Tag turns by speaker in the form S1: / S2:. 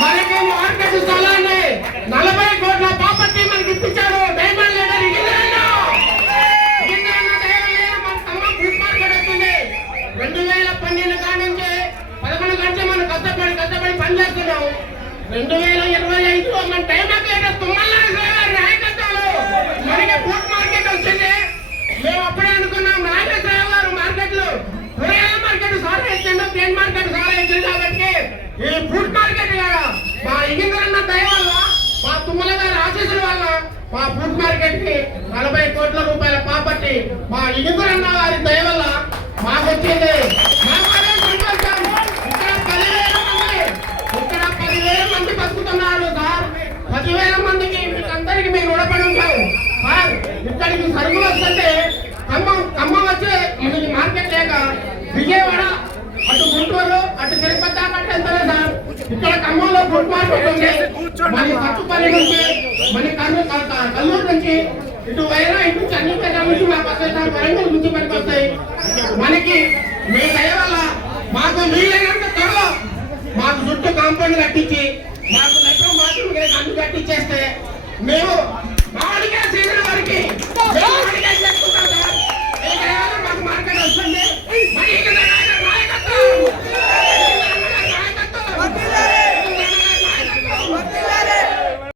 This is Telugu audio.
S1: మనకి మార్కెట్ స్థలాన్ని? నలభై కోట్ల ప్రాపర్టీ మనకి ఇప్పించాడు డైమండ్ లీడర్ రెండు వేల పన్నెండు కానించే నుంచి పదకొండు గంటలు మనం కష్టపడి కష్టపడి పని చేస్తున్నాం. రెండు వేల ఇరవై ఐదులో మన టైం లీడర్ తుమ్మల నాయకత్వంలో మనకి ఫుడ్ మార్కెట్ వచ్చింది మేము అప్పుడే అనుకున్నాం నాగేశ్వరరావు గారు మార్కెట్లో కూరగాయల మార్కెట్ సారా ఇచ్చిండు ప్లేన్ మార్కెట్ సారా ఇచ్చిండు కాబట్టి ఈ ఫుడ్ మార్కెట్ కదా మా ఇంగిరన్న దయ వల్ల మా తుమ్మల గారి ఆశీస్సుల వల్ల మా ఫుడ్ మార్కెట్కి నలభై కోట్ల రూపాయల ప్రాపర్టీ మా ఇంగిరన్న వారి దయ వల్ల మాకు వచ్చింది. మాకు ఇక్కడ పదివేల మంది ఇక్కడ సార్. పదివేల మందికి మీకు అందరికి మేము రుణపడి ఉంటాం. సార్ ఇక్కడికి సరుకులు వస్తుంటే ఖమ్మం ఖమ్మం వచ్చే మనకి మార్కెట్ లేక విజయవాడ అటు గుంటూరు అటు తిరుపతి దాకా సార్. ఇక్కడ ఖమ్మంలో ఫుడ్ మార్కెట్ ఉంది. మన పట్టుపల్లి నుంచి కల్లూరు నుంచి ఇటు వైరా ఇటు చంద్రపేట నుంచి మాకు వస్తాయి వరంగల్ నుంచి పనికి వస్తాయి. మనకి మీ దయ వల్ల మాకు వీలైనంత త్వరలో మాకు చుట్టూ కాంపౌండ్ కట్టించి మాకు లక్ష బాత్రూమ్ అందుకట్టించేస్తే మేము